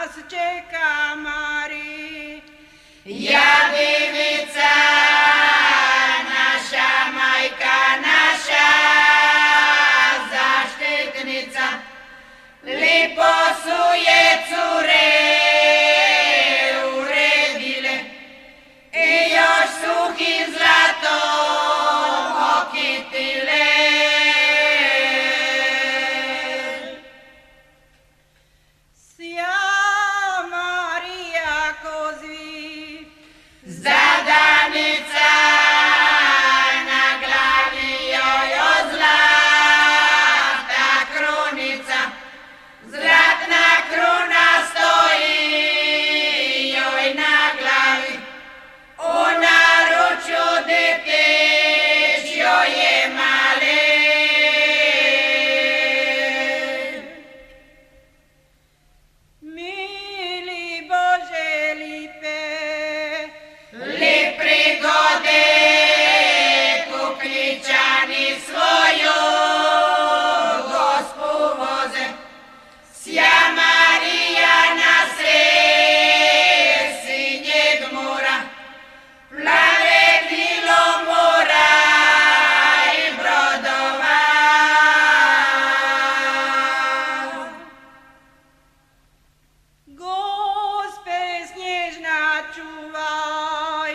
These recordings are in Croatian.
nas čeka Mari. Ja divica, naša majka, naša zaštitnica, lipo su je cure uredile i još suhim zlatom okitile. Sja Marija kozvi, zadanica na glavi joj od zlata krunica, zlatna kruna stoji joj na glavi, u naručju ditić joj je mali. mili Bože lipe, Li prigode kukljičani svoju gospu voze, sja Marija na sresi njeg mora, plave krilo mora i brodova. Gospe snježna čuvaj,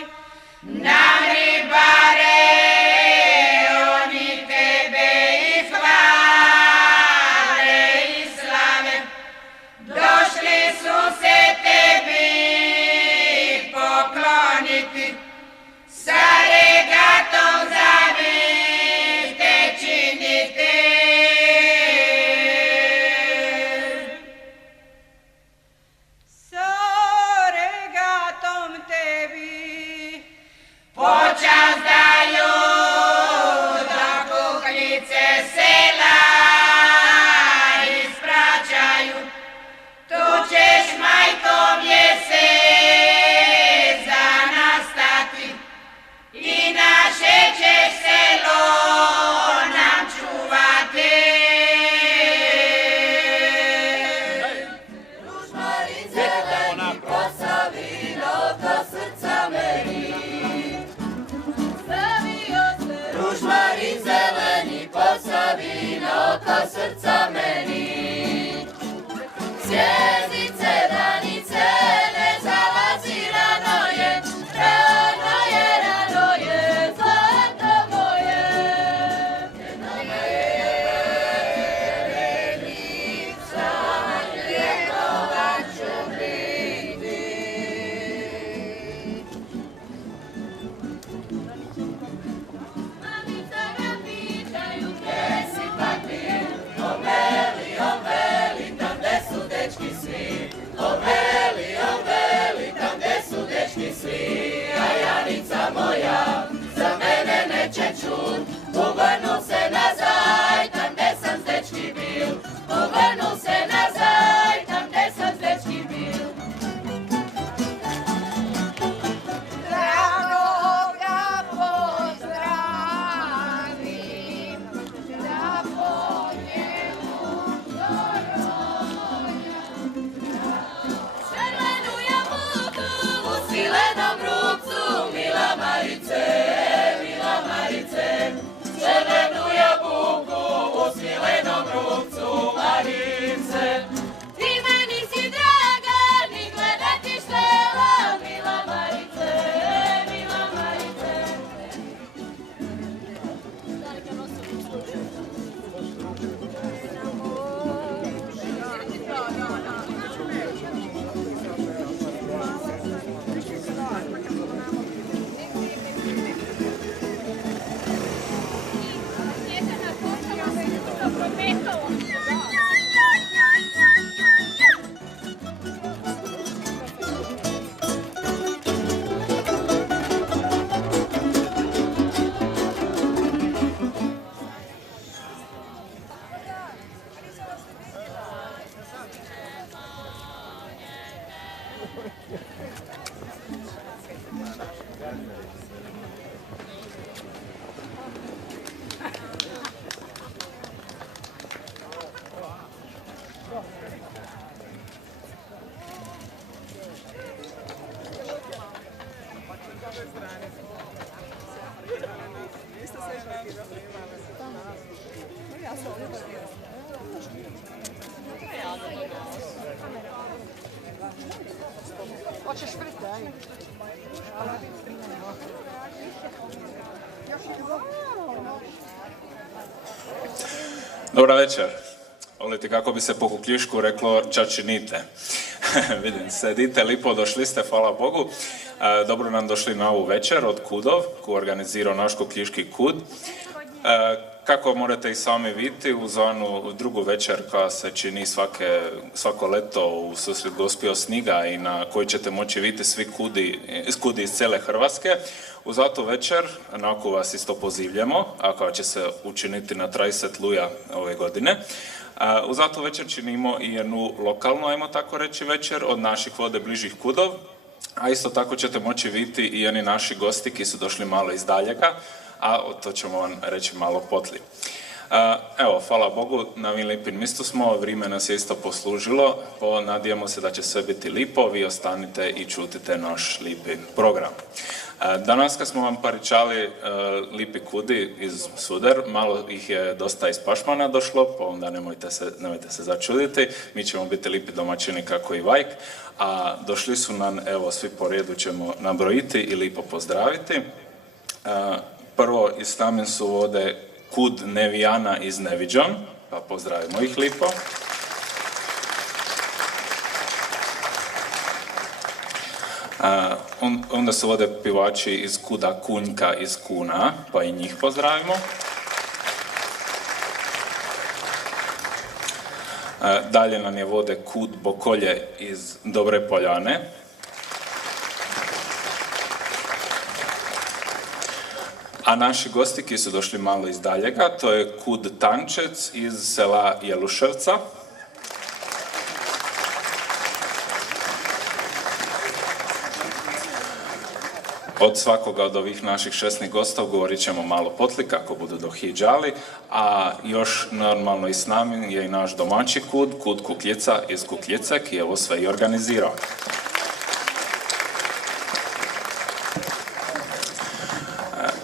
Nam ribare, oni tebe i hvale i slave, došli su se tebi pokloniti, sa regatom zavite činiti. sa regatom tebi, Počast daju da kukljice sela ispraćaju, tu ćeš majko mjesec za nastati i naše ćeš selo nam čuvati. Ružmari zeleni Posavino, to srca meni. Ružmari zeleni Posavino, to srca meni. Zvjezdice, danice, ne zalazi rano je, rano je, rano je, zlato moje. Jedna je verenica, jednoga ću biti. Mamica ga pitaju gdje si pa ti, oveli, tam gde su dečki svi. Oveli, tam gde su dečki svi. A Janica moja za mene neće čut, uvrnu se nazaj, tam gde sam s dečki bil. Uvrnu se nazaj, tam gde sam s dečki bil. drago ga pozdravim, da po njemu Červenu jabuku u silenom rupcu, mila Marice, mila Marice. Červenu jabuku u silenom rupcu, Marice. Ti meni si draga, ni gledati štela, mila Marice, mila Marice. Hoćeš frite, ajde. Dobra večer. Volite kako bi se po kukljišku reklo čačinite. Vidim, sedite lipo, došli ste, hvala Bogu. Dobro nam došli na ovu večer od Kudov, koju organizirao naš kukljiški Kud. Kako morate i sami vidjeti, uz onu drugu večer koja se čini svako leto u susret Gospio Sniga i na koji ćete moći vidjeti svi kudi iz cijele Hrvatske. Uz tu večer, na koju vas isto pozivljamo, a koja će se učiniti na 30 luja ove godine. Uz tu večer činimo i jednu lokalnu, ajmo tako reći, večer od naših vode bližih Kudov, a isto tako ćete moći vidjeti i jedni naši gosti koji su došli malo iz daljega, a to ćemo vam reći malo potlije. Evo, hvala Bogu, na ovim lipim mjestu smo, vrijeme nas je isto poslužilo, nadijemo se da će sve biti lipo, vi ostanite i čutite naš lipi program. Danas kad smo vam paričali lipi kudi iz Suder, malo ih je dosta iz Pašmana došlo, pa onda nemojte se začuditi, mi ćemo biti lipi domaćini kako i Vajk, a došli su nam, evo, svi po redu ćemo nabrojiti i lipo pozdraviti. Prvo iz Tamen su vode Kud Nevijana iz Neviđan, pa pozdravimo ih lipo. Onda su vode pivači iz Kuda Kunjka iz Kuna, pa i njih pozdravimo. Dalje nam je vode Kud Bokolje iz Dobre Poljane. A naši gosti koji su došli malo iz daljega, to je Kud Tančec iz sela Jeluševca. Od svakoga od ovih naših 16 gostov govorit ćemo malo potlije kako budu dohiđali, a još normalno i s nami je i naš domaći Kud Kukljica iz Kukljice, koji je ovo sve i organizirao.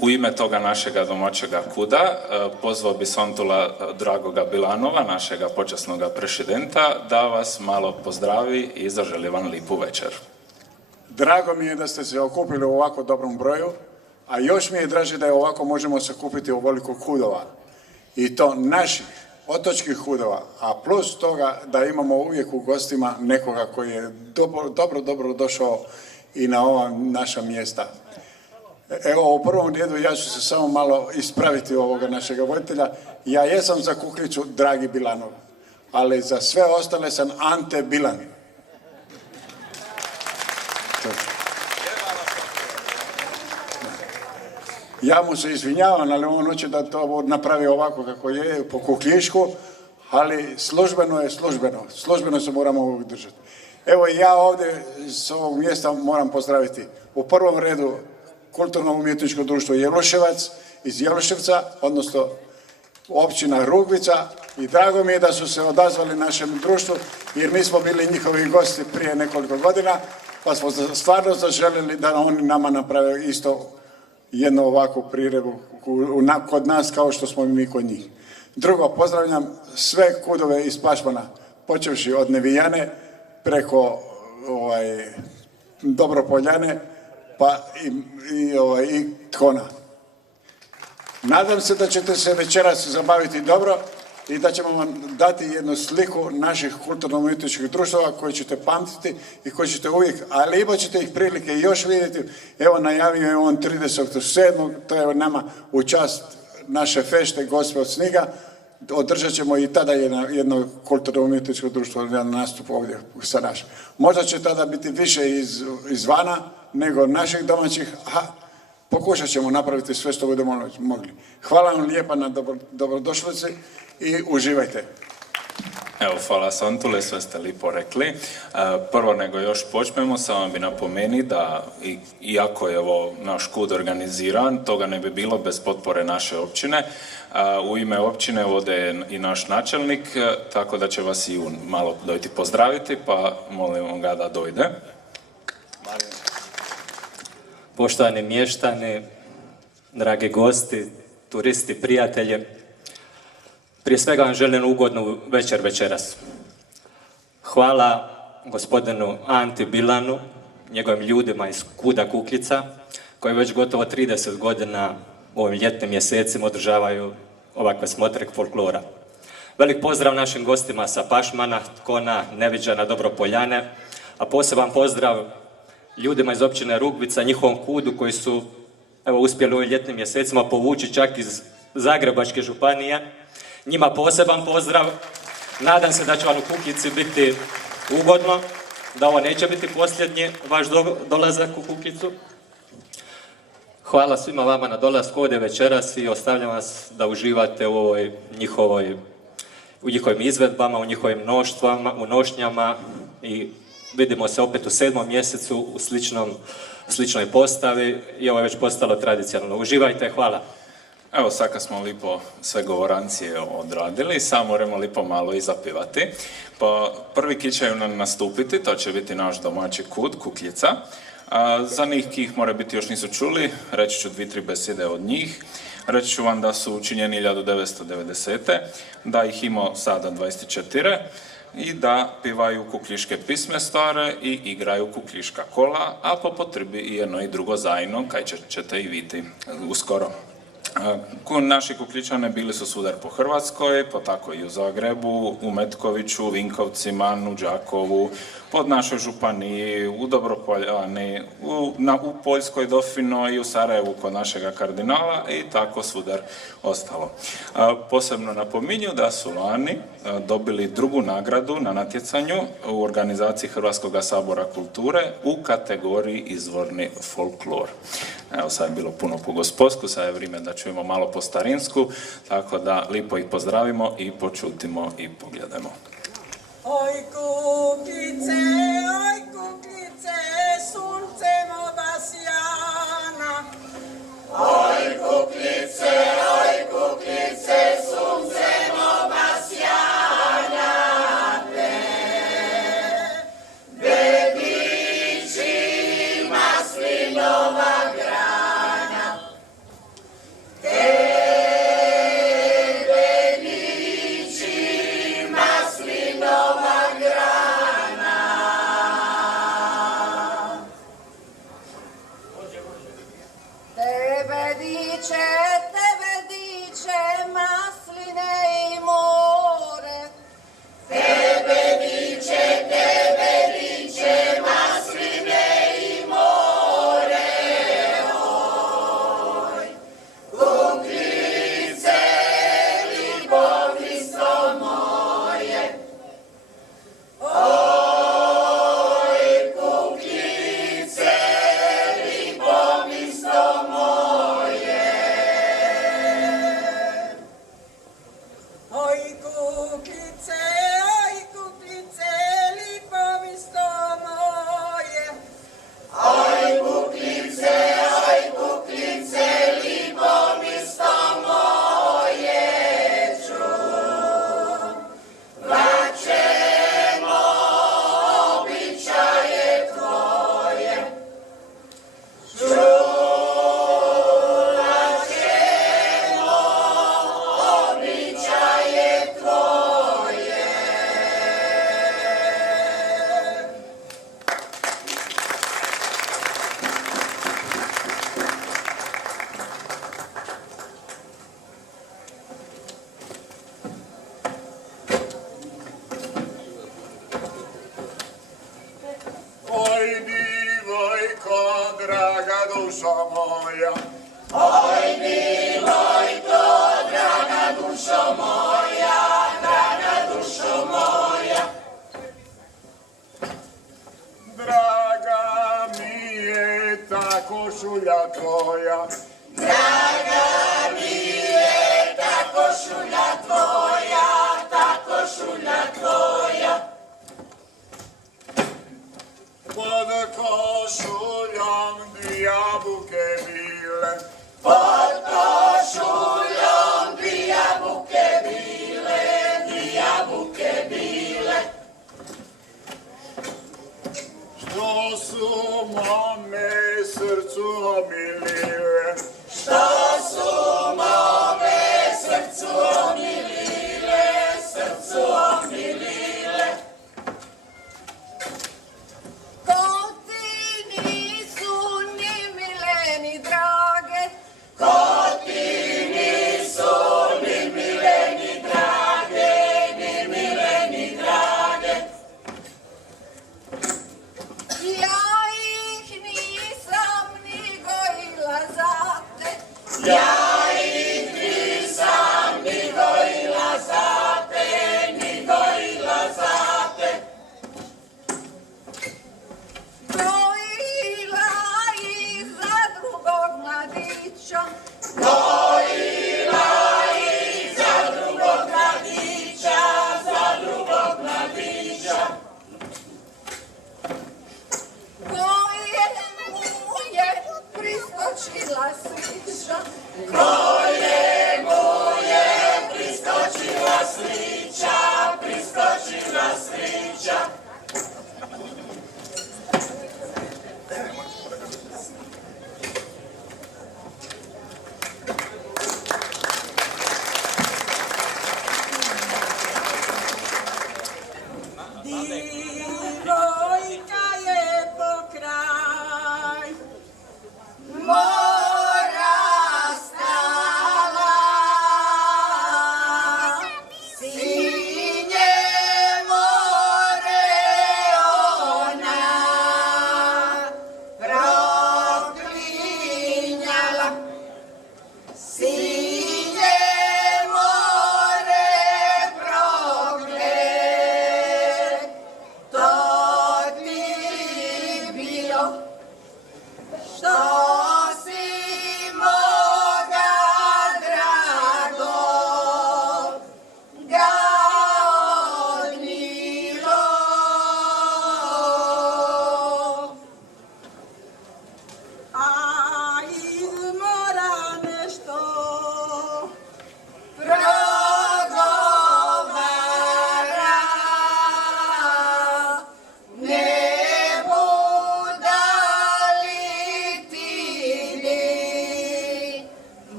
U ime toga našega domaćega Kuda pozvao bi Santula Dragoga Bilanova, našega počasnoga prešidenta, da vas malo pozdravi i zaželi vam lipu večer. Drago mi je da ste se okupili u ovako dobrom broju, a još mi je draže da je ovako možemo se okupiti u veliko Kudova. I to naših otočkih Kudova, a plus toga da imamo uvijek u gostima nekoga koji je dobro došao i na ova naša mjesta. Evo, u prvom redu ja ću se samo malo ispraviti ovoga našega voditelja. Ja jesam za Kukljicu Dragi Bilanov, ali za sve ostale sam Ante Bilanin. Ja mu se izvinjavam, ali on hoće da to napravi ovako kako je, po kukljišku, ali službeno je službeno. Službeno se moramo ovog držati. Evo, ja ovdje s ovog mjesta moram pozdraviti u prvom redu Kulturno-umjetničko društvo Jeluševac iz Jeluševca, odnosno općina Rugvica, i drago mi je da su se odazvali našem društvu, jer mi smo bili njihovi gosti prije nekoliko godina, pa smo stvarno zaželjeli da oni nama naprave isto jednu ovakvu priredbu kod nas kao što smo mi kod njih. Drugo, pozdravljam sve Kudove iz Pašmana, počevši od Nevijane preko Dobropoljane, pa i Tkona. Nadam se da ćete se večeras zabaviti dobro i da ćemo vam dati jednu sliku naših kulturno-umjetničkih društava koje ćete pamtiti i koje ćete uvijek, ali imat ćete ih prilike još vidjeti. Evo, najavio je on 37. To je nama u čast naše fešte Gospio Sniga. Održat ćemo i tada jedno kulturno-umjetničko društvo, jedan nastup ovdje sa našim. Možda će tada biti više izvana nego naših domaćih, a pokušat ćemo napraviti sve što budemo mogli. Hvala vam lijepa na dobrodošlici i uživajte. Evo, hvala Santule, sve ste lipo rekli. Prvo nego još počnemo, samo bi napomeni da iako je ovo naš Kud organiziran, toga ne bi bilo bez potpore naše općine. U ime općine vode i naš načelnik, tako da će vas i on malo dojti pozdraviti, pa molim ga da dojde. Poštovani mještani, dragi gosti, turisti, prijatelji, prije svega vam želim ugodnu večeras. Hvala gospodinu Anti Bilanu, njegovim ljudima iz Kuda Kukljica, koji već gotovo 30 godina u ovim ljetnim mjesecima održavaju ovakve smotre folklora. Velik pozdrav našim gostima sa Pašmana, Tkona, Neviđana, Dobropoljane, a poseban pozdrav ljudima iz općine Rugvica, njihovom Kudu, koji su uspjeli u ovim ljetnim mjesecima povući čak iz Zagrebačke županije. Njima poseban pozdrav. Nadam se da će vam u Kukljici biti ugodno, da ovo neće biti posljednji vaš dolazak u Kukljicu. Hvala svima vama na dolasku ovdje večeras i ostavljam vas da uživate u ovoj u njihovim izvedbama, u njihovim nošnjama i vidimo se opet u 7. mjesecu u sličnoj postavi i ovo je već postalo tradicionalno. Uživajte, hvala. Evo, sad kad smo lipo sve govorancije odradili, samo moramo lipo malo i zapivati. Pa prvi ki će nam nastupiti, to će biti naš domaći Kud, Kukljica. Za njih ki ih more biti još nisu čuli, reći ću 2-3 besede od njih. Reći ću vam da su učinjeni 1990. da ih ima sada 24 i da pivaju kukljiške pisme stare i igraju kukljiška kola, a po potrebi i jedno i drugo zajedno, kaj ćete i vidjeti uskoro. Naši kukljičane bili su svudar po Hrvatskoj, pa tako i u Zagrebu, u Metkoviću, Vinkovcima, u Đakovu, pod našoj županiji, u Dobropoljani, u Poljskoj Dofino i u Sarajevu kod našega kardinala i tako svudar ostalo. Posebno napominju da su lani dobili drugu nagradu na natjecanju u organizaciji Hrvatskog sabora kulture u kategoriji izvorni folklor. Evo, sad je bilo puno po gospodsku, sad je vrijeme da čujemo malo po starinsku, tako da lipo ih pozdravimo i počutimo i pogledamo. Oj Kukljice, suncem obasjana. Oj Kukljice, suncem obasjana te. Bebići maslinova grana. Tebe diče masline i more. Tebe diče masline i more. Oj, Kukljice, ljubovisto moje. Oj, Kukljice, ljubovisto moje. Oj Kukljice, lipovisto moje. Oj Kukljice, ljubovisto moje, čuvat ćemo običaje tvoje. Čuvat ćemo običaje tvoje. Oj divojko, draga dušo moja, Oj divojko, draga dušo moja, draga mi je ta košulja tvoja. draga mi je ta košulja tvoja. Pod košuljom dvije jabuke bile. Pod košuljom dvije jabuke bile. Što su mome srcu omilile. Što su mome srcu omilile. Ko ti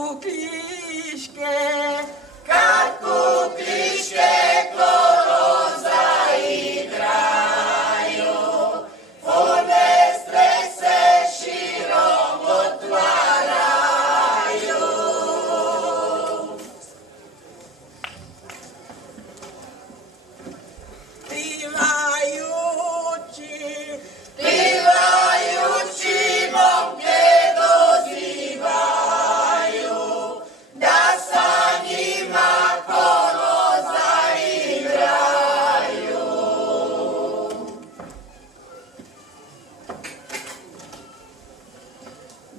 kukliške, Kad kukliške kolo zaigraju, fenestre se širom otvaraju. Pivajući momke dozivaju, da sa njima kolo zaigraju.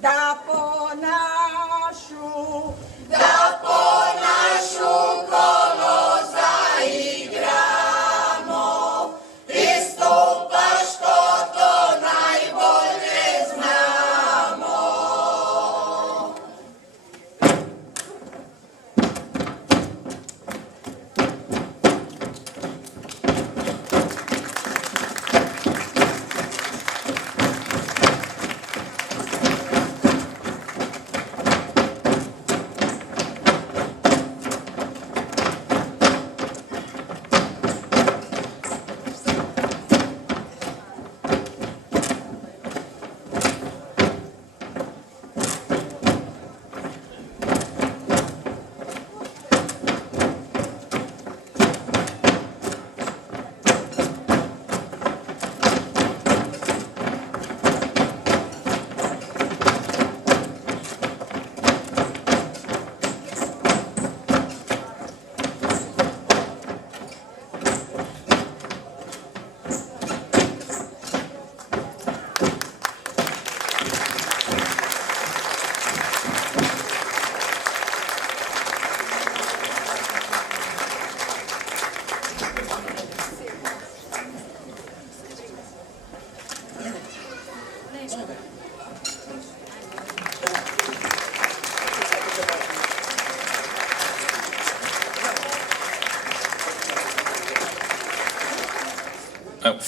da po našu Kolo zaigramo, istupa što to najbolje znamo.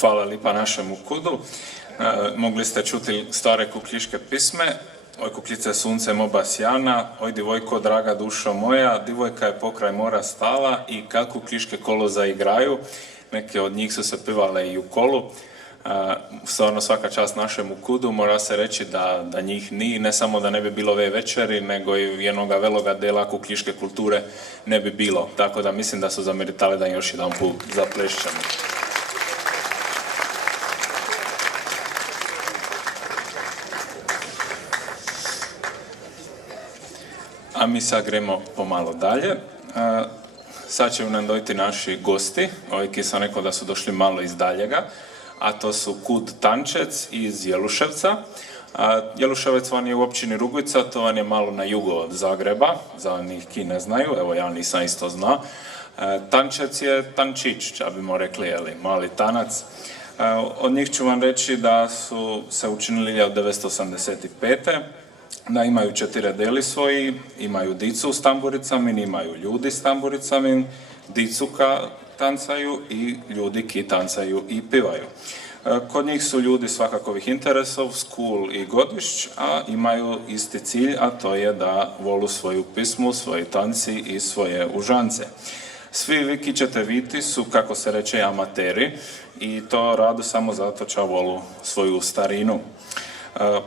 Hvala lipa našemu kudu. Mogli ste čuti stare kukljiške pisme. Oj kukljice suncem oba sjana, oj divojko draga dušo moja, divojka je pokraj mora stala i kad kukljiške kolo zaigraju. Neke od njih su se pivale i u kolu. Stvarno svaka čast našemu kudu, mora se reći da njih ni, ne samo da ne bi bilo ove večeri, nego i jednoga veloga dela kukljiške kulture ne bi bilo. Tako da mislim da su zameritali da još jedan put zaplešćemo. A mi sad gremo pomalo dalje. Sad će nam dojti naši gosti, ovi ki sam rekao da su došli malo iz daljega, a to su Kud Tančec iz Jeluševca. Jeluševec vam je u općini Rugvica, to vam je malo na jugo od Zagreba, za onih ki ne znaju, evo ja nisam isto znao. Tančec je tančić, ča bimo rekli, jeli, mali tanac. Od njih ću vam reći da su se učinili 1985. Da imaju 4 deli svoji, imaju dicu s tamburicama, imaju ljudi s tamburicama, dicu ka tancaju i ljudi ki tancaju i pivaju. Kod njih su ljudi svakakovih interesov, skul i godišć, a imaju isti cilj, a to je da volu svoju pismu, svoji tanci i svoje užance. Svi vi ki ćete vidjeti su, kako se reče, amateri i to radu samo zato ča volu svoju starinu.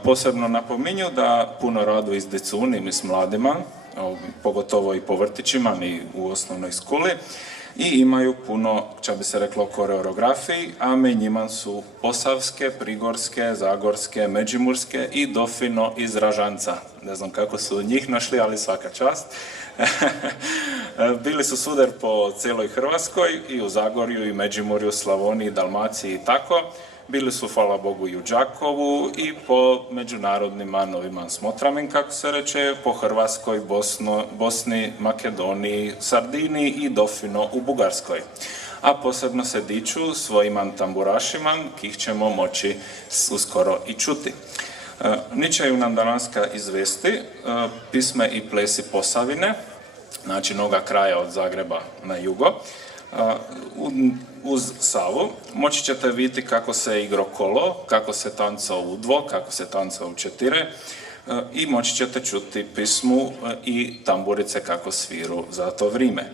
Posebno napominju da puno radu iz dicuni i s mladima, pogotovo i po vrtićima i u osnovnoj skuli, i imaju puno, ča bi se reklo, koreografiji, a me njima su posavske, prigorske, zagorske, međimurske i dofino iz Ražanca. Ne znam kako su njih našli, ali svaka čast. Bili su suder po cijeloj Hrvatskoj i u Zagorju i Međimurju, Slavoniji, Dalmaciji i tako. Bili su, hvala Bogu, i u Đakovu i po međunarodnim novima smotramin, kako se reče, po Hrvatskoj, Bosni, Makedoniji, Sardiniji i dofino u Bugarskoj. A posebno se diču svojim tamburašima, kih ćemo moći uskoro i čuti. Ničeju nam danaska izvesti pisme i plesi Posavine, znači noga kraja od Zagreba na jugo, uz Savu. Moći ćete vidjeti kako se igro kolo, kako se tanco u dvo, kako se tanco u četire. i moći ćete čuti pismu i tamburice kako sviru za to vrijeme.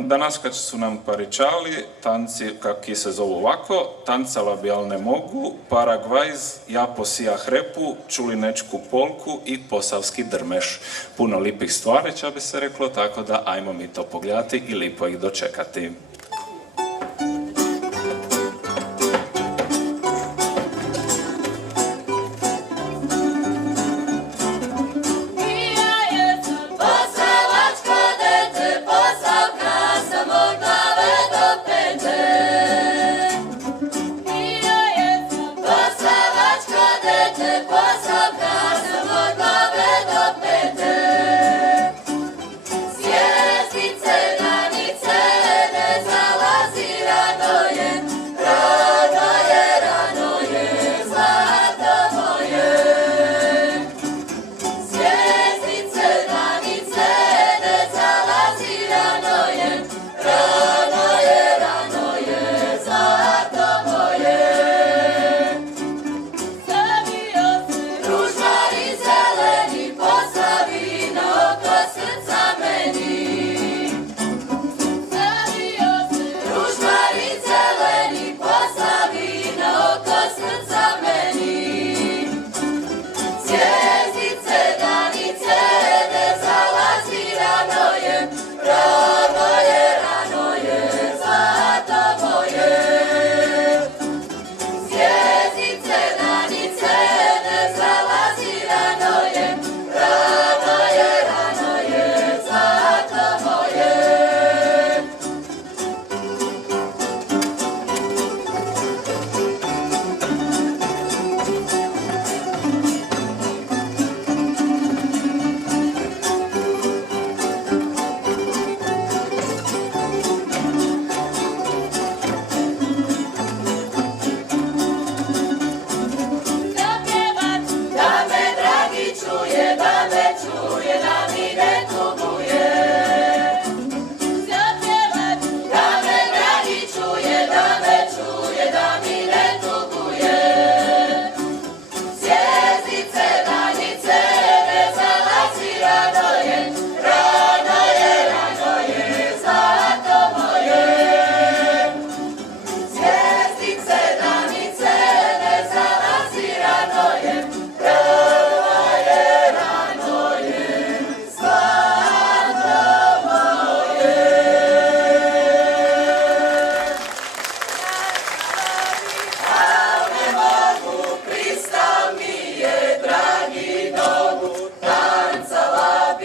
Danas kad su nam paričali, tanci kakvi se zovu ovako, tancala bi al ne mogu, Paragvajz, ja posija hrepu, čuli nečku polku i posavski drmeš. Puno lipih stvari, će bi se reklo, tako da ajmo mi to pogledati i lipo ih dočekati. Tanca la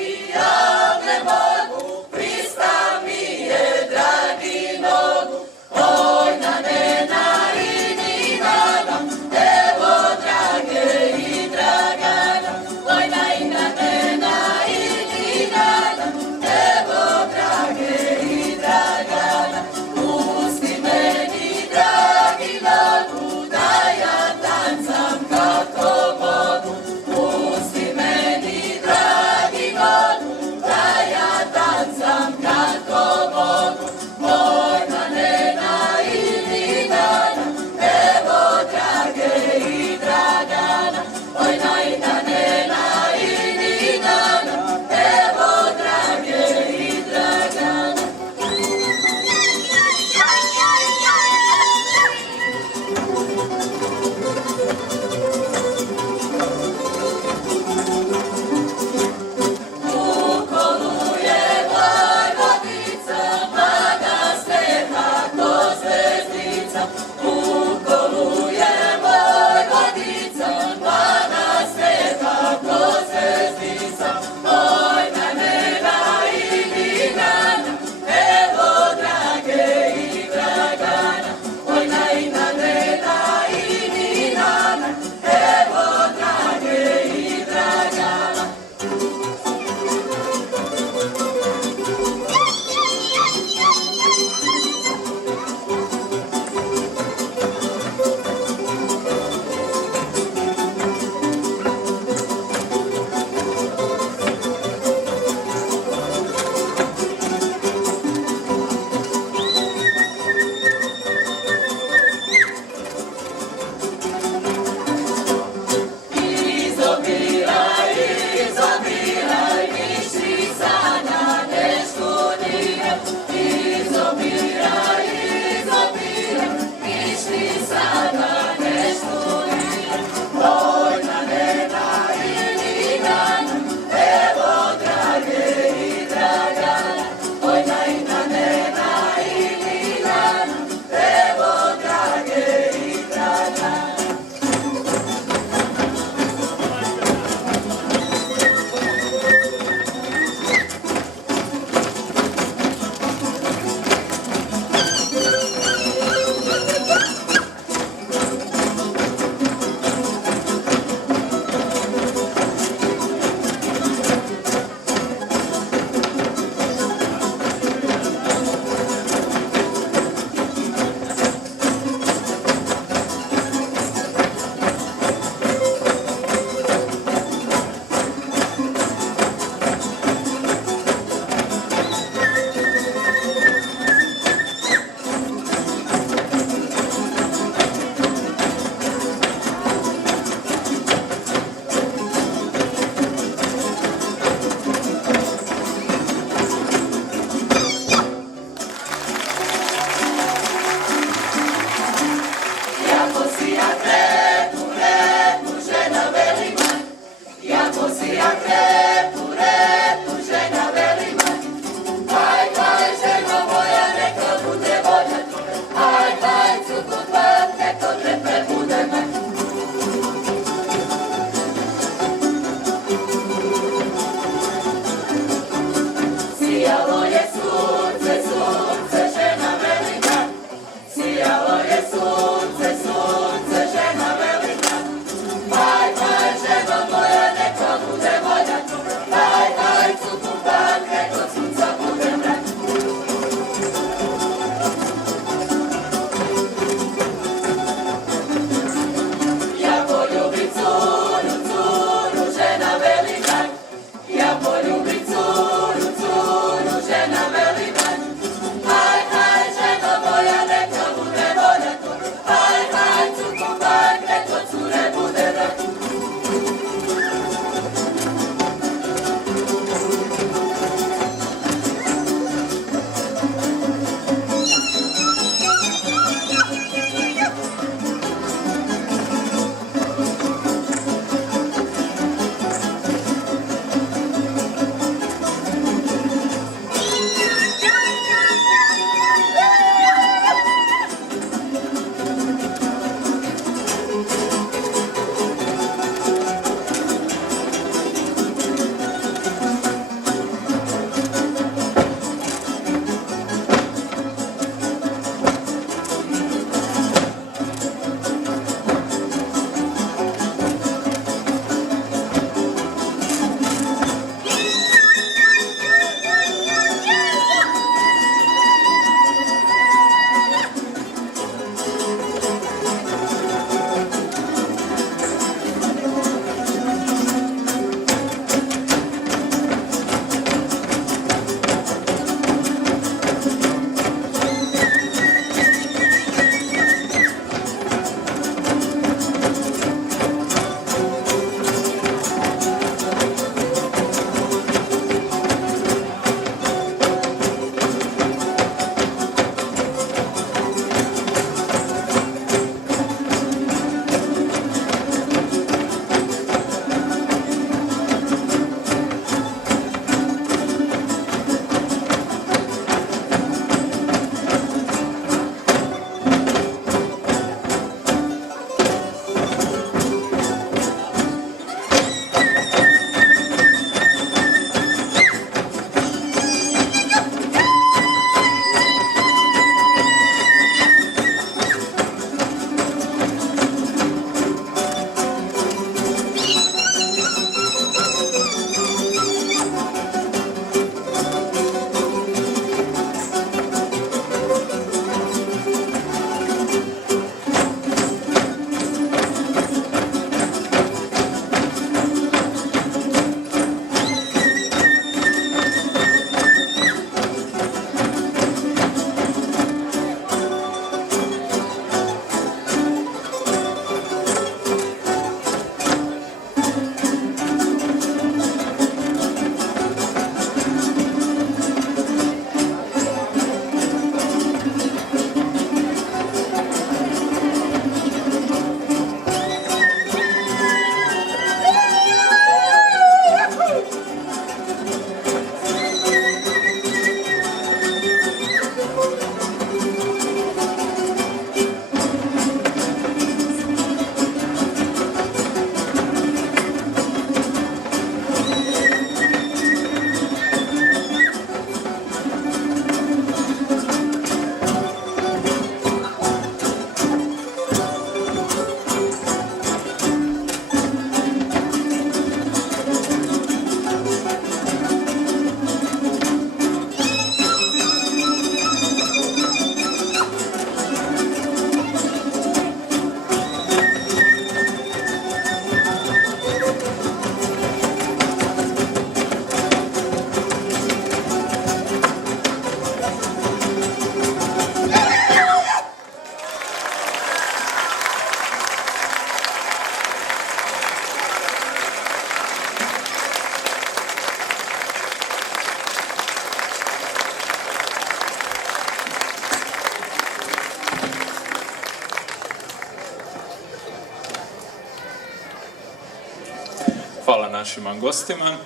našima gostima.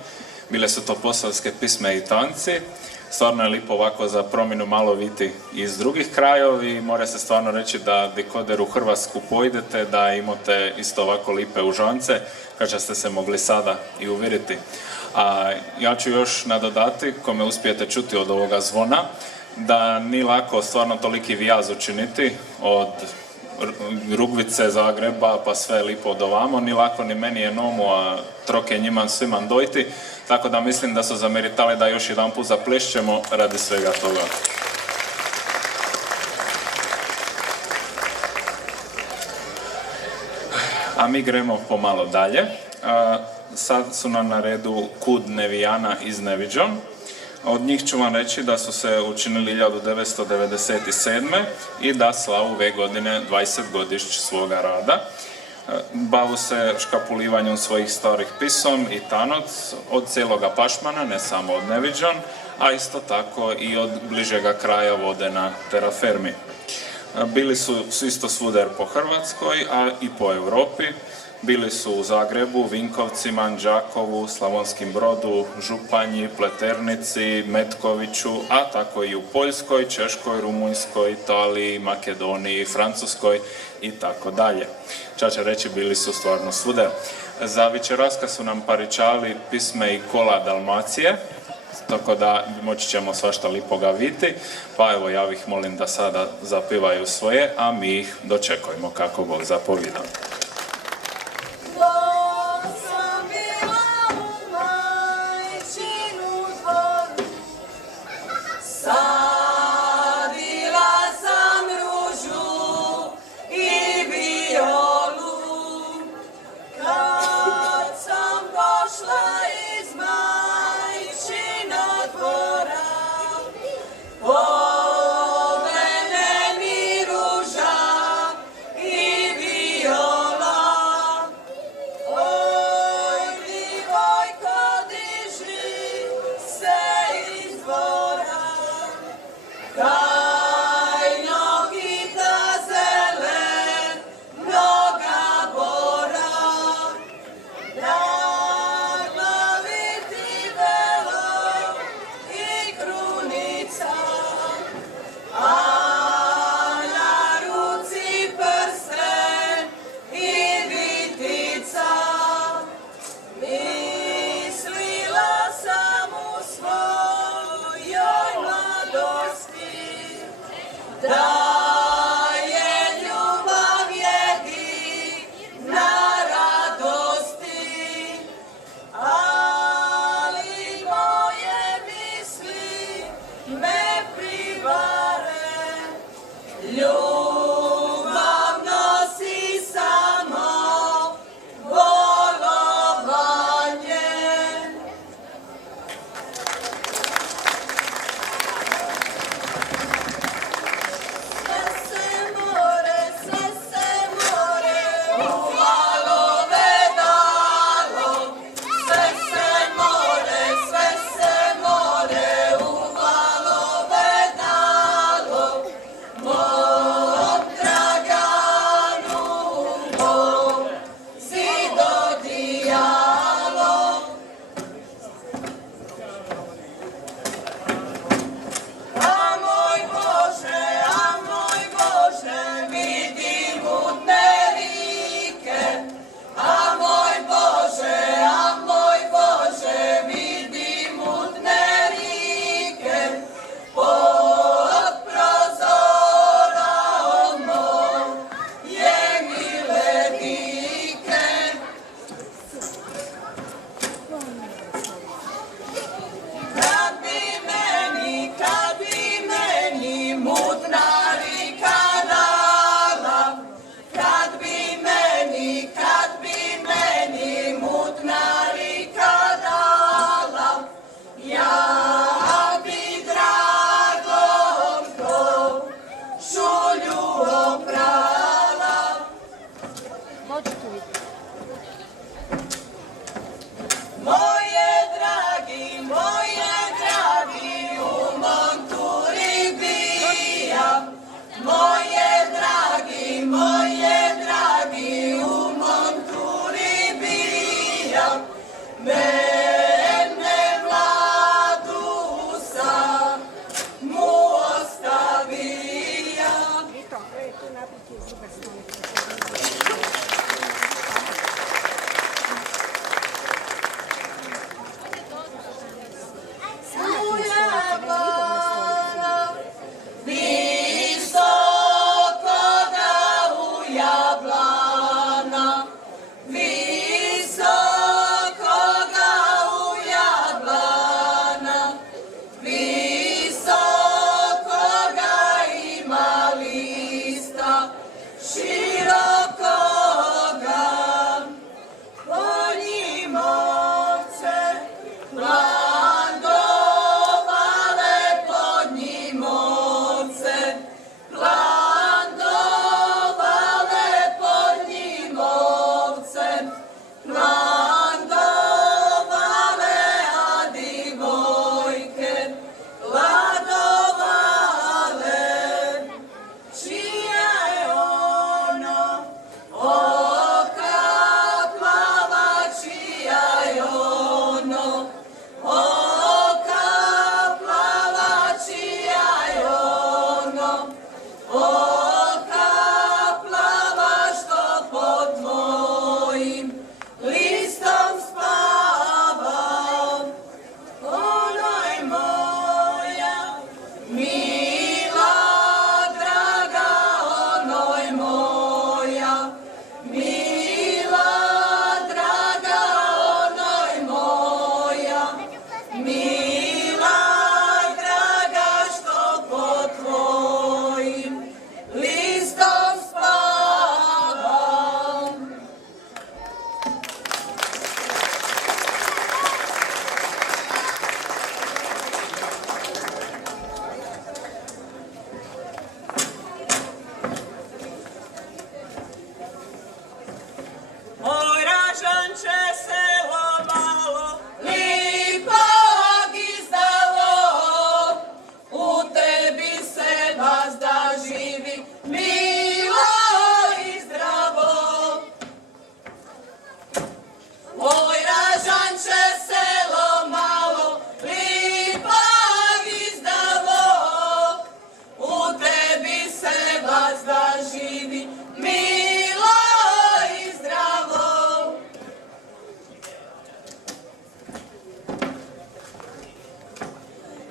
Bile su to posavske pisme i tanci. Stvarno je lipo ovako za promjenu malo viti iz drugih krajeva i mora se stvarno reći da dikoder u Hrvatsku pojdete, da imate isto ovako lipe užance, kad ste se mogli sada i uvjeriti. A ja ću još nadodati, kome uspijete čuti od ovoga zvona, da nije lako stvarno toliki vijaz učiniti od Rugvice, Zagreba, pa sve lipo od ovamo, ni lako ni meni je nomu, a troke njima svima dojti, tako da mislim da su zameritali da još jedan put zaplešćemo radi svega toga. A mi gremo pomalo dalje. Sad su nam na redu Kud Nevijana iz Neviđom. Od njih ću vam reći da su se učinili 1997. i da slavu ove godine 20 godišć svoga rada. Bavu se škapulivanjem svojih starih pisom i tanoc od cijeloga Pašmana, ne samo od Neviđon, a isto tako i od bližega kraja Vodena Terafermi. Bili su isto svuder po Hrvatskoj, a i po Europi. Bili su u Zagrebu, Vinkovcima, Đakovu, Slavonskim Brodu, Županji, Pleternici, Metkoviću, a tako i u Poljskoj, Češkoj, Rumunjskoj, Italiji, Makedoniji, Francuskoj i tako dalje. Čače reći, bili su stvarno svuda. Za večeraska su nam paričali pisme i kola Dalmacije, tako da moći ćemo svašta lipoga vidjeti, pa evo ja ih molim da sada zapivaju svoje, a mi ih dočekujemo kako Bog zapovida.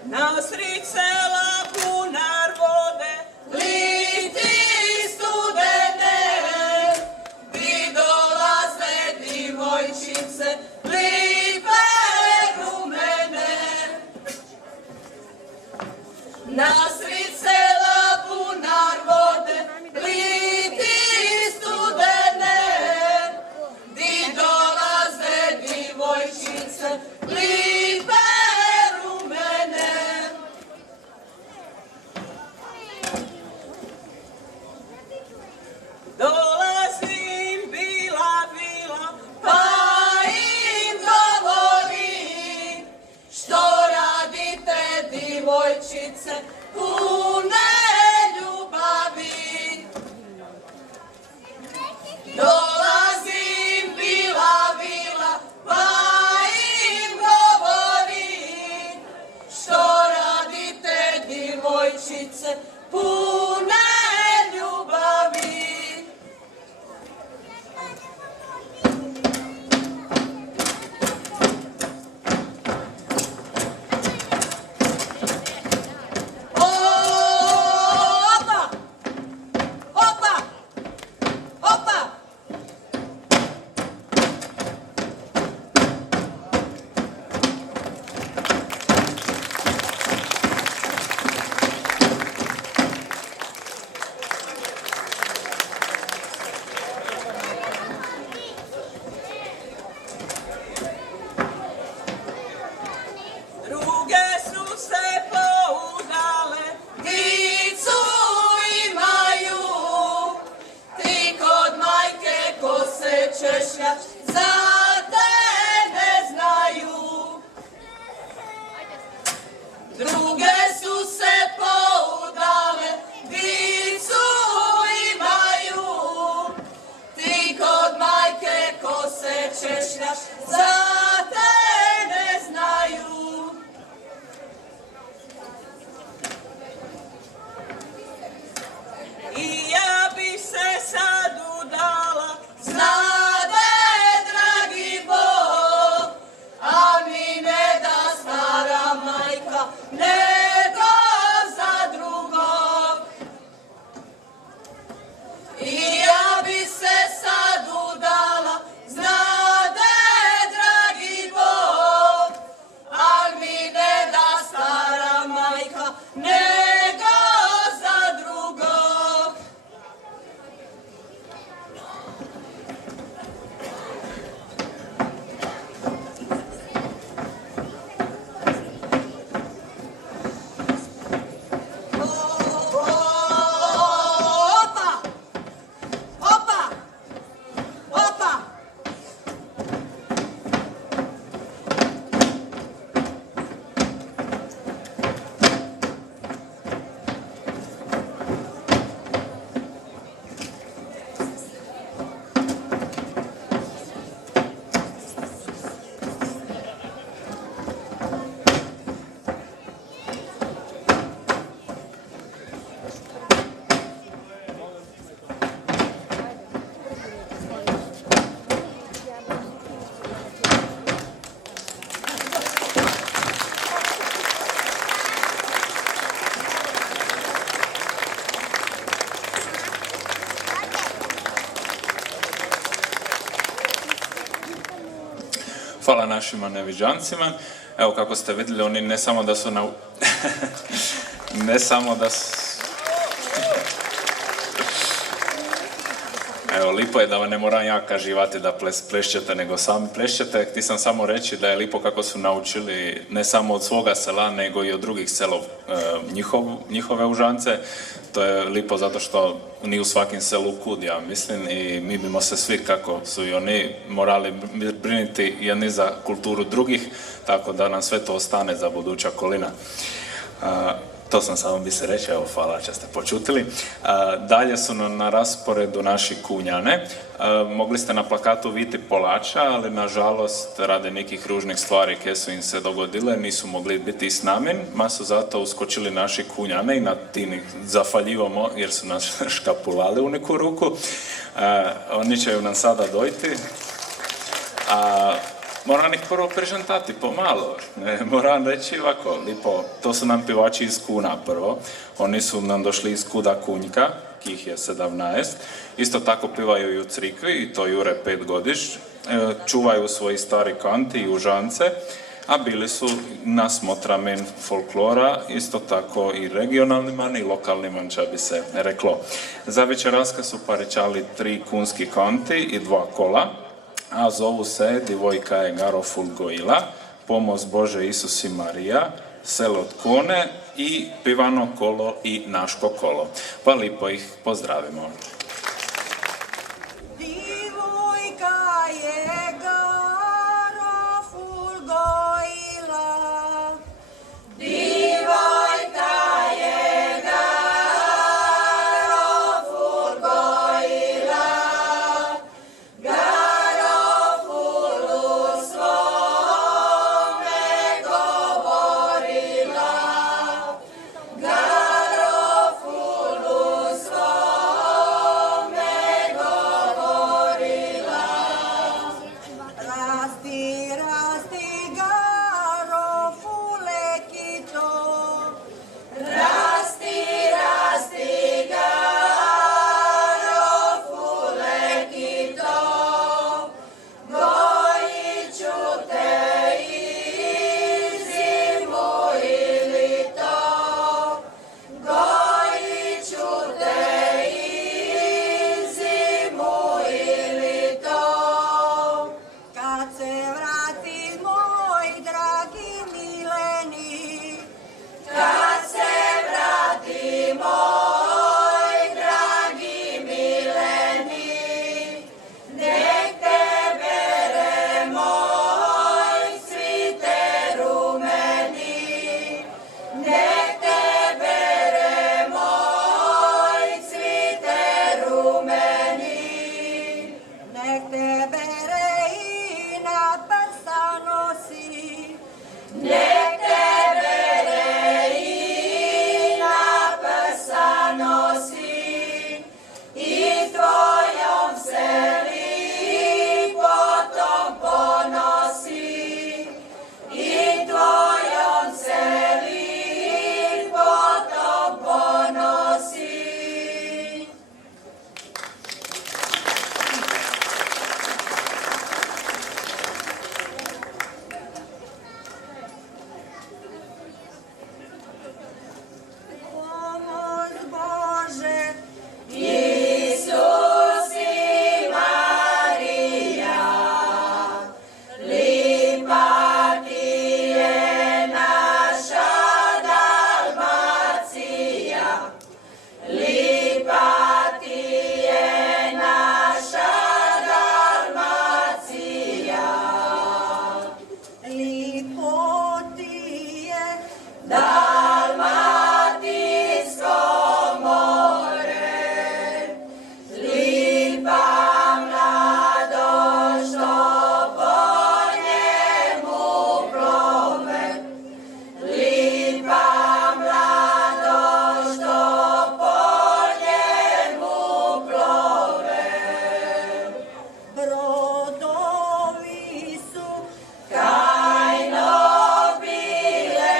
Nasrid sela bunar vode, liti studene, di dolaze divojčice, lipe rumene. Nasrid sela bunar vode, liti studene, di dolaze divojčice, lipe rumene. Dolazim bila, pa im govorim, što radite divojčice, pune ljubavi. Dolazim bila, pa im govorim, što radite divojčice, pune ljubavi. Opa! Opa! Opa! Druge su se poudale, dicu imaju, ti kod majke ko se češlja, za tebe znaju. Druge su se poudale, dicu imaju, ti kod majke ko se češljaš, za tebe znaju. I ja bi se sad udala, znade dragi Bog, a mi ne da stara majka, nego za drugog. I ja bi se sad udala, znade dragi Bog, a mi ne da stara majka, nego za drugog. Opa! Opa! Opa! Hvala našima neviđancima. Evo kako ste vidjeli, oni ne samo da su ne samo da su... Evo, lipo je da ne moram ja kaživati da plešćete, nego sami plešćete. Htio sam samo reći da je lipo kako su naučili ne samo od svoga sela, nego i od drugih selov njihove užance. To je lipo zato što ni u svakim selu kud, ja mislim, i mi bimo se svi, kako su i oni, morali brinuti jedni za kulturu drugih, tako da nam sve to ostane za buduća kolina. To sam samo bi se reći, evo, hvala što ste počutili. Dalje su na rasporedu naši kunjane. Mogli ste na plakatu vidjeti Polača, ali nažalost rade nekih ružnih stvari koje su im se dogodile, nisu mogli biti s nami, ma su zato uskočili naši kunjane i na tim zafaljivamo jer su nas škapulali u neku ruku. Oni će nam sada dojti. Moram ih prvo prezentati pomalo. Moram reći ovako, lipo, to su nam pivači iz Kuna prvo. Oni su nam došli iz Kuda Kunjka, kih je 17. Isto tako pivaju i u crikvi, i to jure 5 godiš. Čuvaju svoji stari kanti i užance, a bili su na smotramen folklora, isto tako i regionalniman i lokalniman, če bi se reklo. Za večeraska su paričali 3 kunski kanti i 2 kola, a zovu se Divojka je Garoful Gojila, Pomoz Bože Isus i Marija, Selo od Kone i Pivano kolo i Naško kolo. Pa lipo ih pozdravimo. Divojka je Garoful Gojila. Divojka je Garoful Gojila, Garofulu svome govorila, Garofulu svome govorila. Rasti, rasti Garofule kito. Rasti, rasti Garofule kito, gojit ću te i zimu i lito, gojit ću te i zimu i lito. Kad se vrati moj dragi mileni, Kad se vrati moj dragi mileni, nek te bere moj cvite rumeni, nek te bere moj cvite rumeni. nek te bere i na prsa nosi. Nek te bere i na prsa nosi, i tvojom se lipotom ponosi, i tvojom se lipotom ponosi. Pomoz Bože, Isus i Marija, lipa ti je naša Dalmacija, lipa ti je naša Dalmacija, lipo ti je Dalmatinsko more, lipa mladost što po njemu plove, lipa mladost što po njemu plove. brodovi su Kajno bile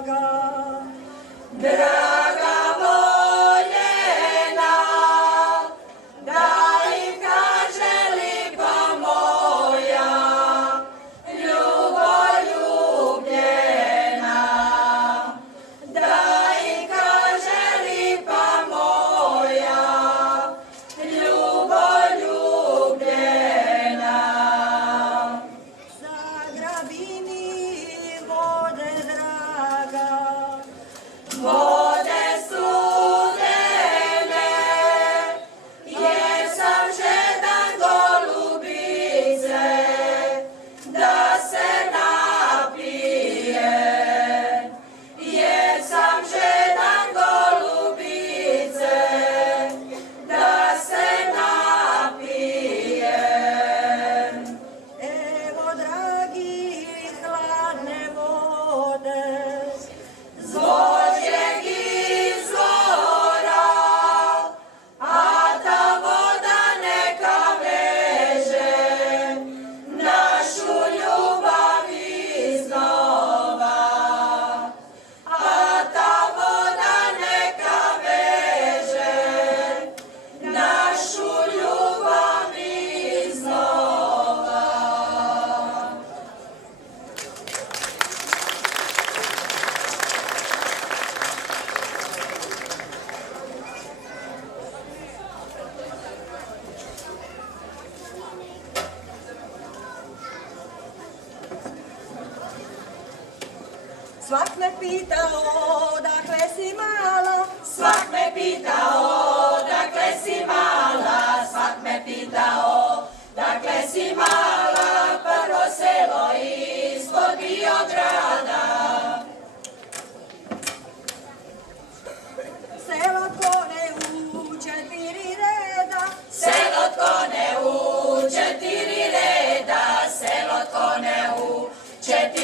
Draga voljena, da im kaže lipa moja, ljuboljubljena. Da im kaže lipa moja, ljuboljubljena. Zagrabi mi vode draga, Vode studene, jer sam žedan golubice, da se napije. Jer sam žedan golubice, da se napije. evo dragi hladne vode, Zvođeg izvora, a ta voda neka veže našu ljubav iznova. A ta voda neka veže našu ljubav iznova. svak me pitao odakle si mala, Svak me pitao, dakle si mala, svak me pitao, dakle si mala, prvo selo ispod Biograda. selo kone u 4 reda, Selo tkone u 4 reda, selo tkone u 4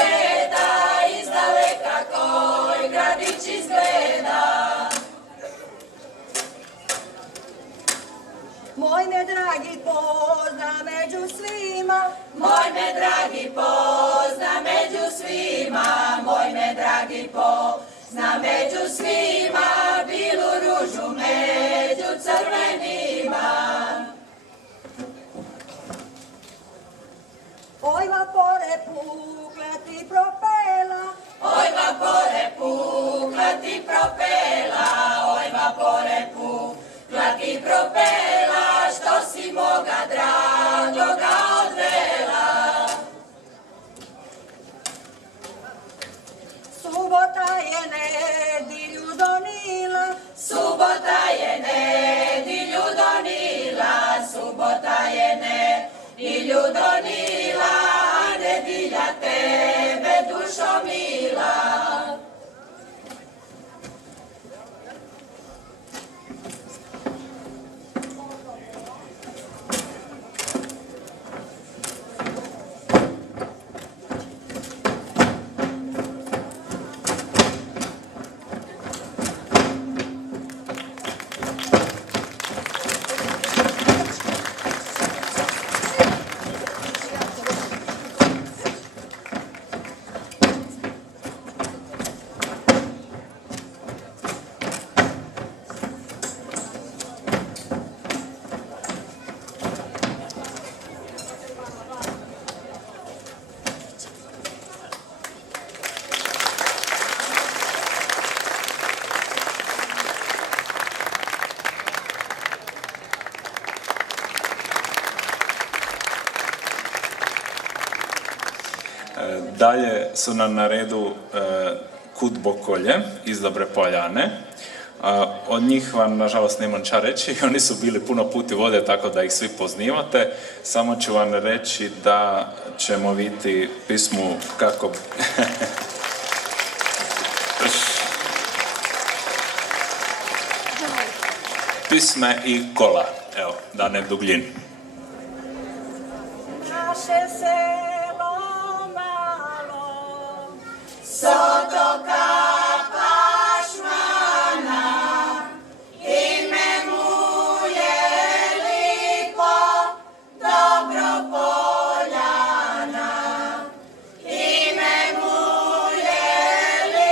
reda, izdaleka koji gradić izgleda. moj me dragi pozna među svima, Moj me dragi pozna među svima, moj me dragi pozna među svima, bilu ružu među crvenima. oj vapore pukla ti propela, Oj vapore pukla ti propela, oj vapore pukla ti propela, što si moga dragoga odvela. subota je nedilju donila, Subota je nedilju donila, subota je nedilju donila, a nedilja tebe dušo mila. Dalje su nam na redu Kud Bokolje iz Dobre Poljane. Od njih vam nažalost nemam ča reći, oni su bili puno puti vode tako da ih svi poznivate. Samo ću vam reći da ćemo vidjeti pismu kako... Pisme i kola, evo, da ne dugljin. naše selo malo, S otoka Pašmana, ime mu je lipo, Dobro Poljana. Ime mu je lipo,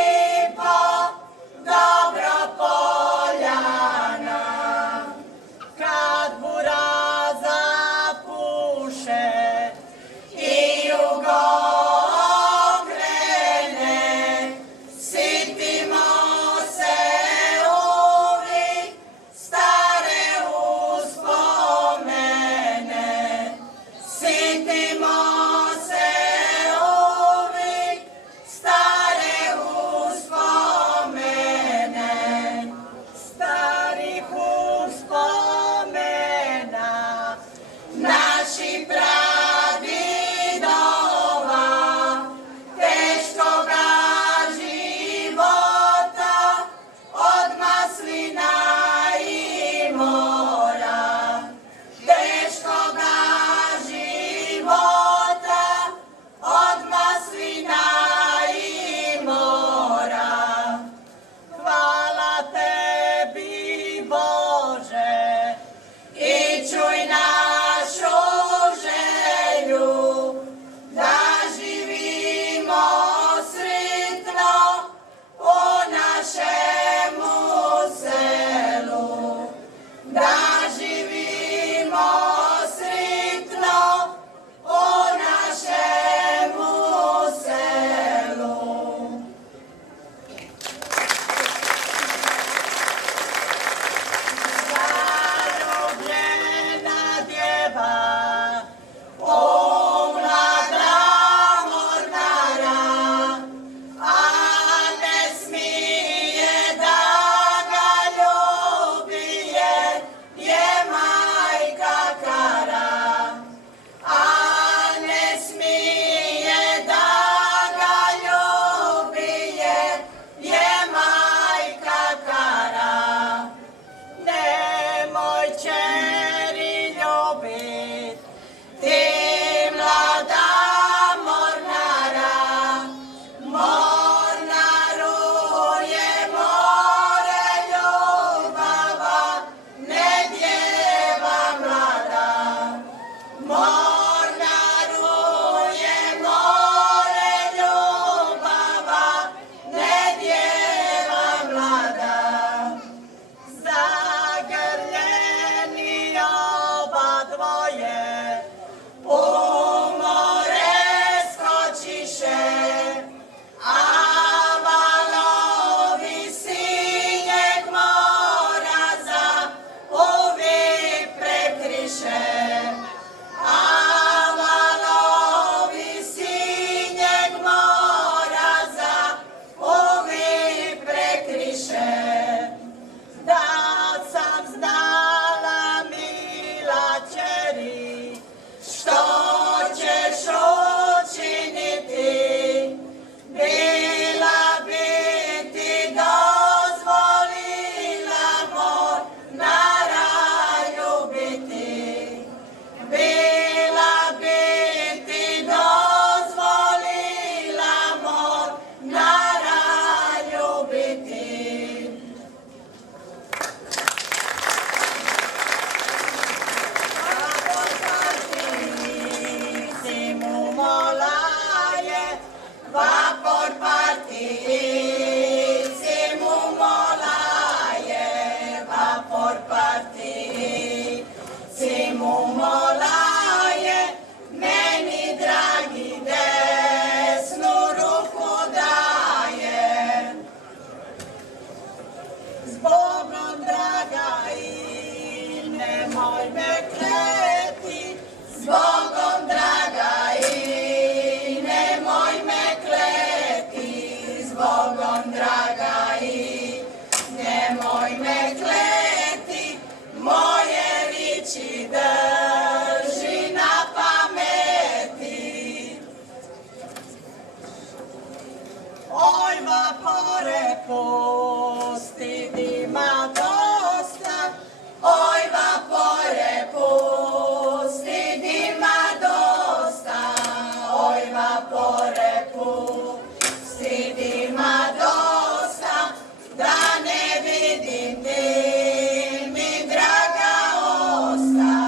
nemoj me kleti, zbogom draga i nemoj me kleti, zbogom draga i nemoj me kleti, moje riči drži na pameti. Oj vapore pusti dima dosta, oj vapore pusti dima dosta, oj vapore pusti dima dosta, da ne vidim di mi draga osta.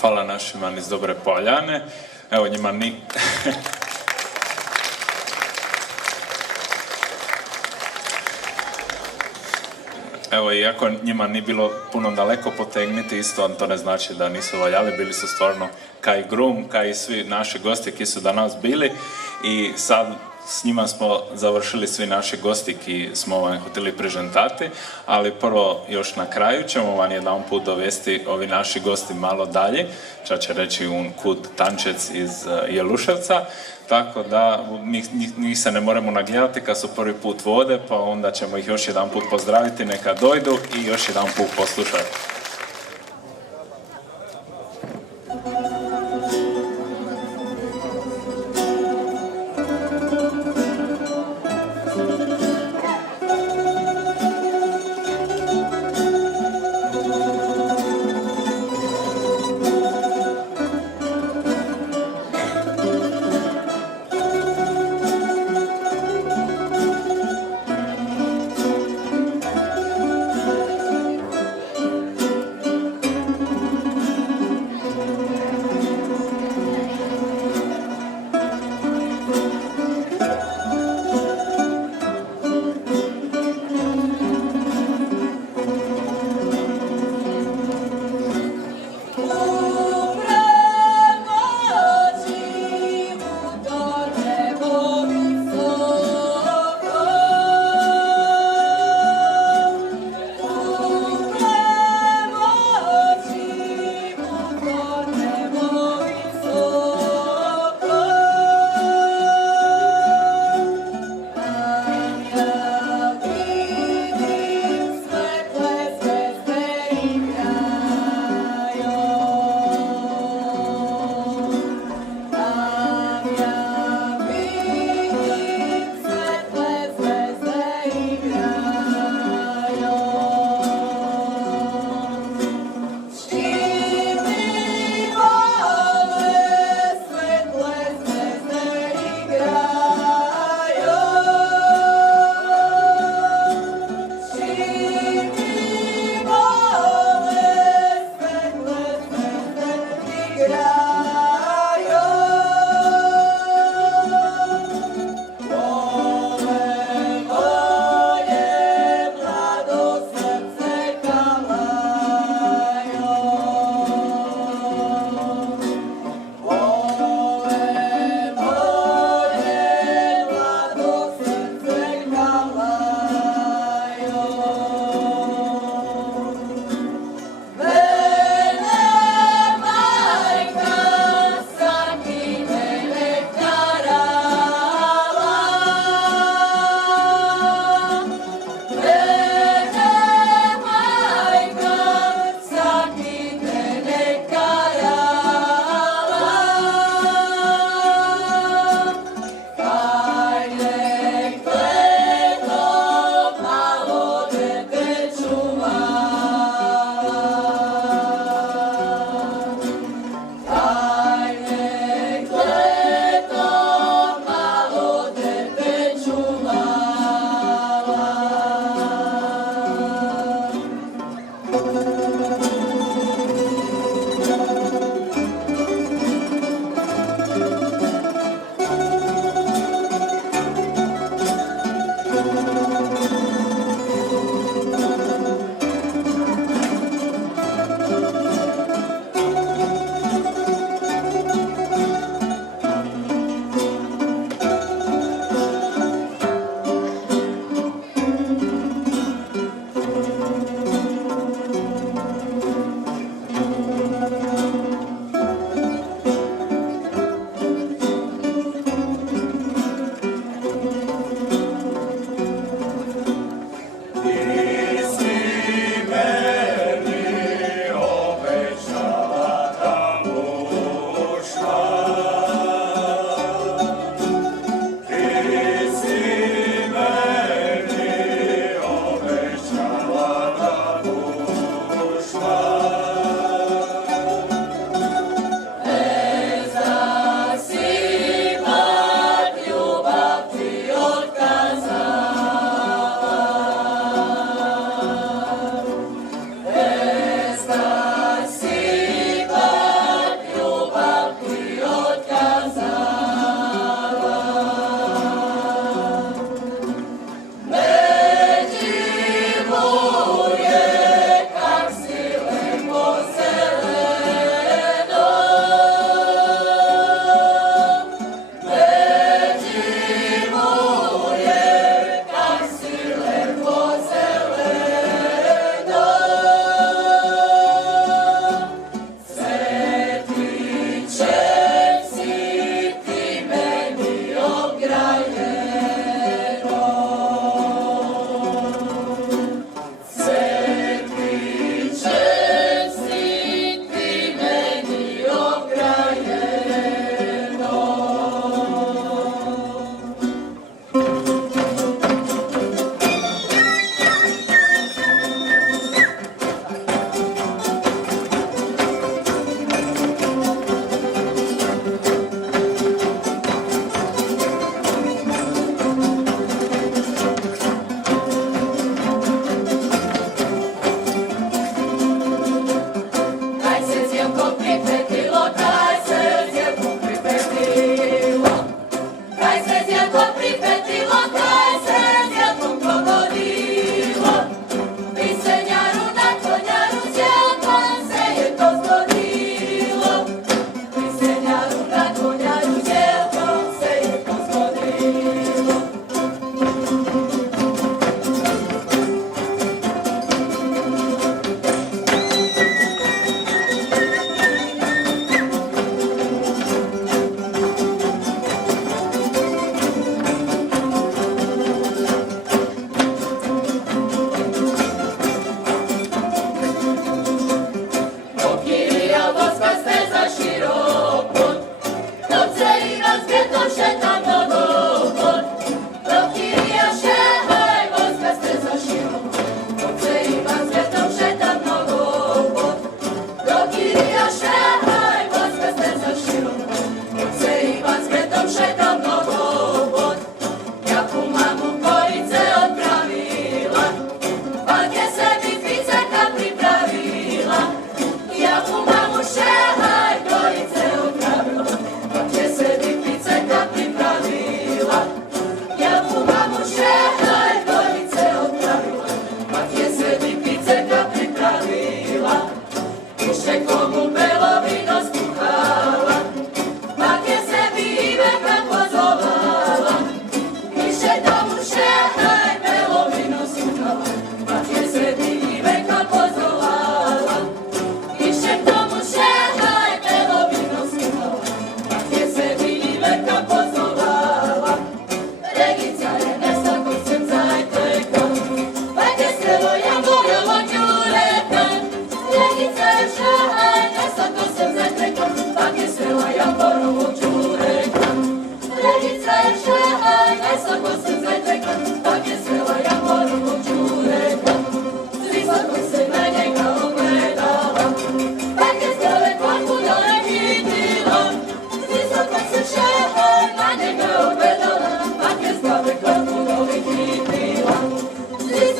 Hvala našima iz Dobre Poljane. Evo njima ni... Evo, iako njima ni bilo puno daleko potegniti, isto to ne znači da nisu valjali, bili su stvarno kaj grum, kaj i svi naši gosti ki su danas bili i sad s njima smo završili svi naši gosti ki smo vam htjeli prezentati, ali prvo još na kraju ćemo vam jedan put dovesti ovi naši gosti malo dalje, ča će reći un kut tančec iz Jeluševca, tako da njih se ne moramo nagledati kad su prvi put vode, pa onda ćemo ih još jedan put pozdraviti, neka dojdu i još jedan put poslušati.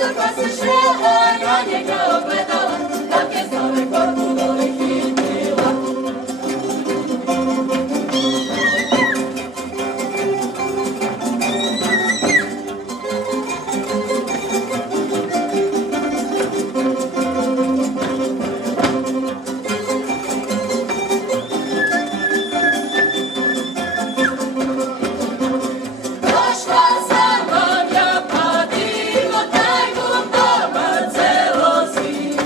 crkva se šla, a ja njega ogledala, dok je zove korpu doli hitila. Došla sam vam ja, pa divno taj gum doma celo zim.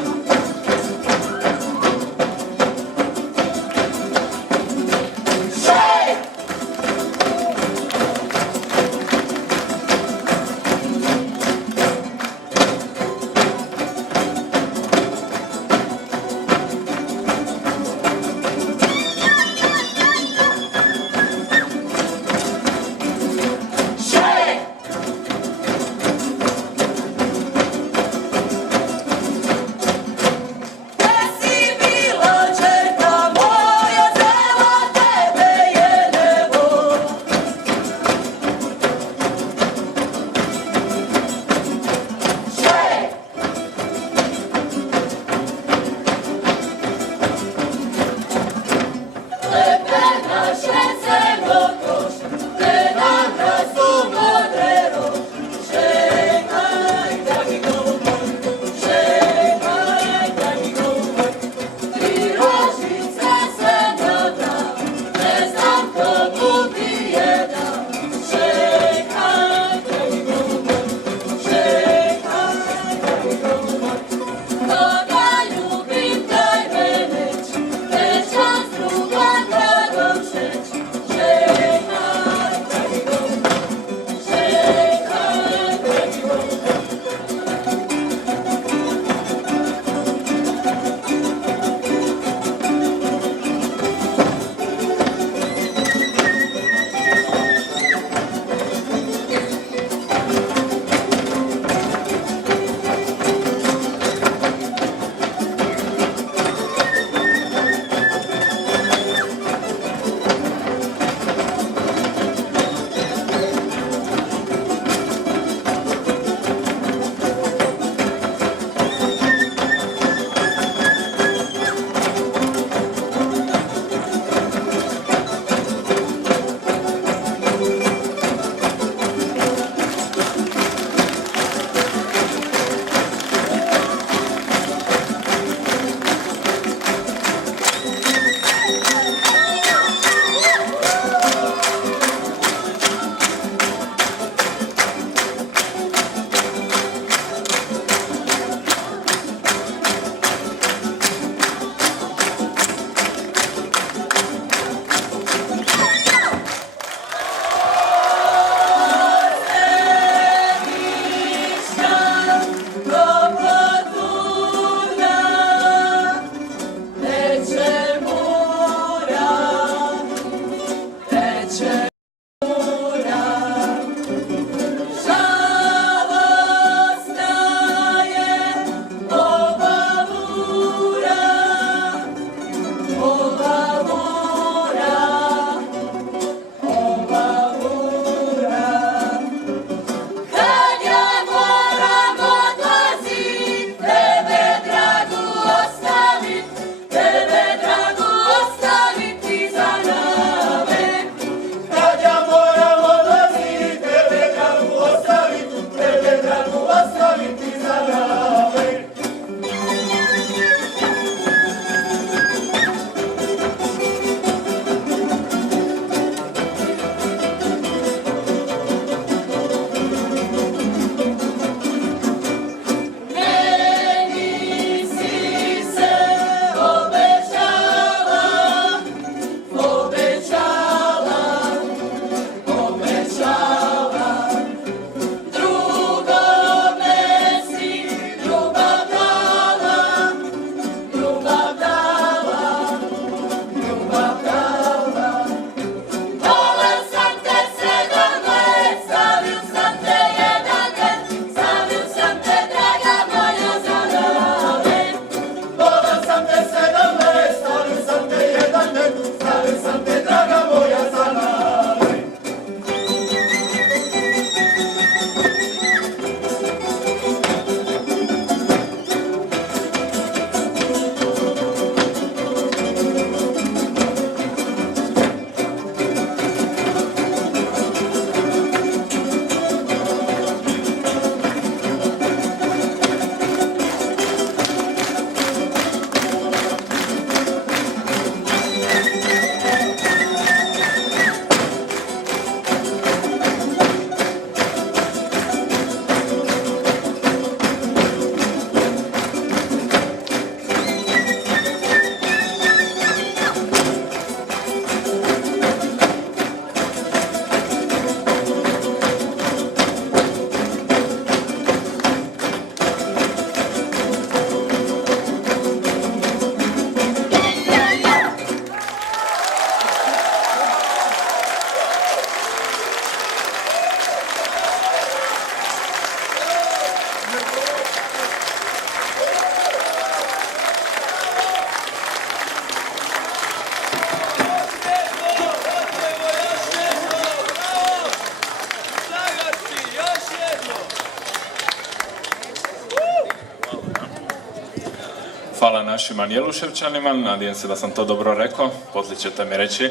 Hvala našim Anjeluševčanima, nadijem se da sam to dobro rekao, poslije ćete mi reći.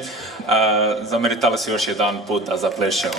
Zameritali su još jedan put da zaplešemo.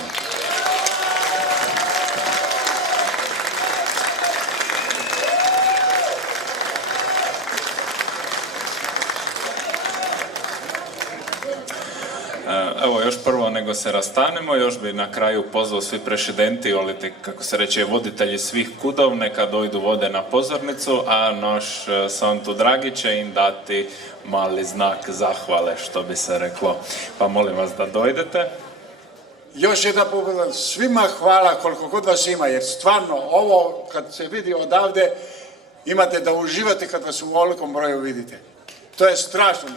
Evo, još prvo nego se rastanemo, još bi na kraju pozvao svi prešidenti, oliti, kako se reče, voditelji svih kudov, neka dojdu vode na pozornicu, a naš Santu Dragi će im dati mali znak zahvale, što bi se reklo. Pa molim vas da dojdete. Još jedan put svima hvala koliko god vas ima, jer stvarno ovo kad se vidi odavde imate da uživate kad vas u ovolikom broju vidite. To je strašno.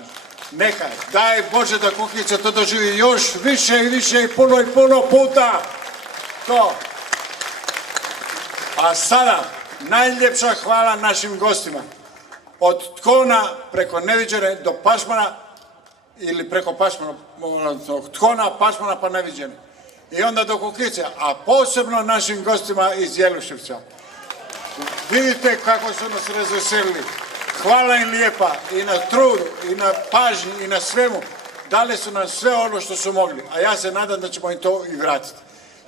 Neka, daj Bože da Kukljica to doživi još više i više i puno puta. To. A sada, najljepša hvala našim gostima. Od Tkona preko Neviđene do Pašmana, ili preko Pašmana, od Tkona, Pašmana pa Neviđene. I onda do Kukljice, a posebno našim gostima iz Jeluševca. Vidite kako su nas razveselili. Hvala im lijepa i na trudu, i na pažnji, i na svemu. Dali su nam sve ono što su mogli, a ja se nadam da ćemo im to i vratiti.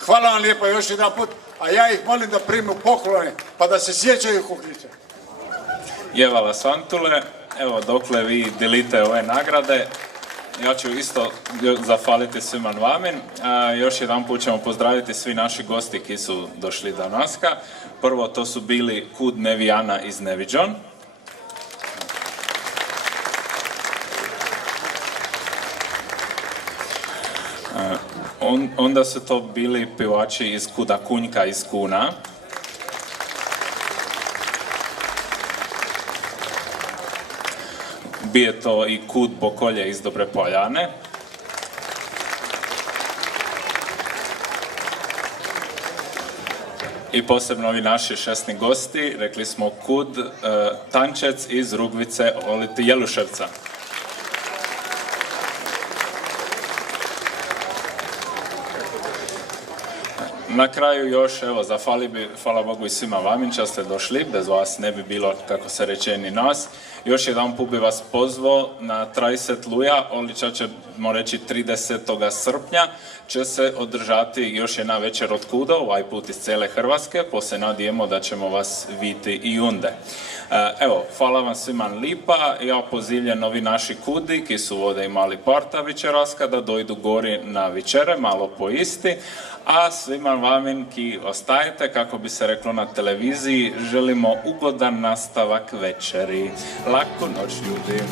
Hvala vam lijepa još jedan put, a ja ih molim da primu poklone, pa da se sjećaju Kukljice. Jevala Santule, evo dokle vi delite ove nagrade, ja ću isto zahvaliti svima vama. Još jedan put ćemo pozdraviti svi naši gosti koji su došli do naska. Prvo to su bili Kud Nevijana iz Neviđon. Onda su to bili pevači iz Kuda Kunjka iz Kuna. Bije to i Kud Bokolje iz Dobre Poljane. I posebno ovi naši šesni gosti, rekli smo Kud Tančec iz Rugvice oliti Jeluševca. Na kraju još, evo, zahvali bi, hvala Bogu i svima vama što ste došli, bez vas ne bi bilo, kako se reče, ni nas. Još jedan put bi vas pozvao na 30 luja, oliča ćemo reći 30. srpnja, će se održati još jedna večer od kuda, ovaj put iz cijele Hrvatske, poslije nadijemo da ćemo vas vidjeti i unde. Evo, hvala vam svima lipa, ja pozivljam ovi naši kudi, ki su ovdje imali parta večeraska, da dojdu gori na večere, malo poisti, a svima vam ki ostajete, kako bi se reklo na televiziji, želimo ugodan nastavak večeri. Laku noć, ljudi.